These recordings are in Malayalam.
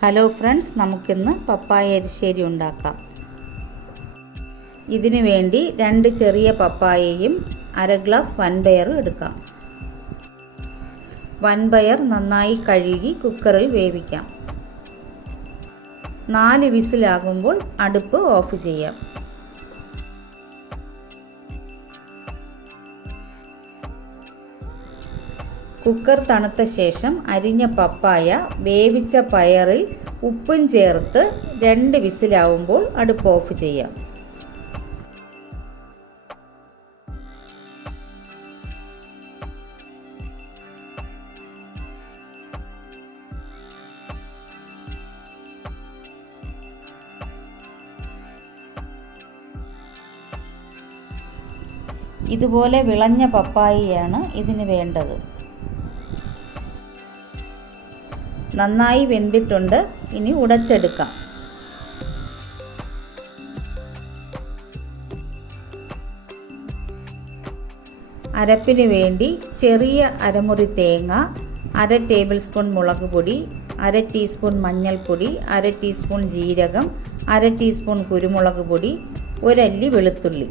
ഹലോ ഫ്രണ്ട്സ്, നമുക്കിന്ന് പപ്പായ എരിശ്ശേരി ഉണ്ടാക്കാം. ഇതിനു വേണ്ടി 2 ചെറിയ പപ്പായയും 1/2 ഗ്ലാസ് വൻപയറും എടുക്കാം. വൻപയർ നന്നായി കഴുകി കുക്കറിൽ വേവിക്കാം. 4 വിസിലാകുമ്പോൾ അടുപ്പ് ഓഫ് ചെയ്യാം. കുക്കർ തണുത്ത ശേഷം അരിഞ്ഞ പപ്പായ വേവിച്ച പയറിൽ ഉപ്പും ചേർത്ത് 2 വിസിലാവുമ്പോൾ അടുപ്പ് ഓഫ് ചെയ്യാം. ഇതുപോലെ വിളഞ്ഞ പപ്പായയാണ് ഇതിന് വേണ്ടത്. നന്നായി വെന്തിട്ടുണ്ട്. ഇനി ഉടച്ചെടുക്കാം. അരപ്പിന് വേണ്ടി ചെറിയ അരമുറി തേങ്ങ, 1/2 ടേബിൾ സ്പൂൺ മുളക് പൊടി, 1/2 ടീസ്പൂൺ മഞ്ഞൾപ്പൊടി, 1/2 ടീസ്പൂൺ ജീരകം, 1/2 ടീസ്പൂൺ കുരുമുളക് പൊടി, 1 അല്ലി വെളുത്തുള്ളി.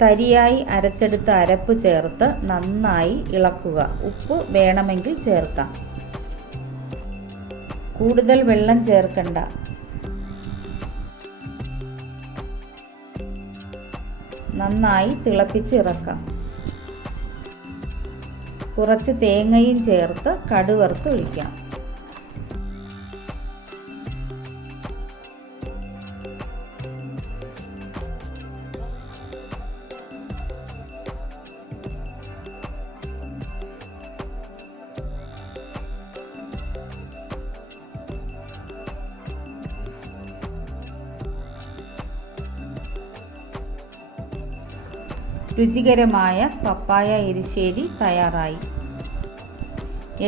തരിയായി അരച്ചെടുത്ത അരപ്പ് ചേർത്ത് നന്നായി ഇളക്കുക. ഉപ്പ് വേണമെങ്കിൽ ചേർക്കാം. കൂടുതൽ വെള്ളം ചേർക്കണ്ട. നന്നായി തിളപ്പിച്ച് ഇറക്കാം. കുറച്ച് തേങ്ങയും ചേർത്ത് കടുവറുത്ത് ഒഴിക്കാം. രുചികരമായ പപ്പായ എരിശ്ശേരി തയ്യാറായി.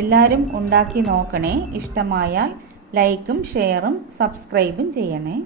എല്ലാവരും ഉണ്ടാക്കി നോക്കണേ. ഇഷ്ടമായാൽ ലൈക്കും ഷെയറും സബ്സ്ക്രൈബും ചെയ്യണേ.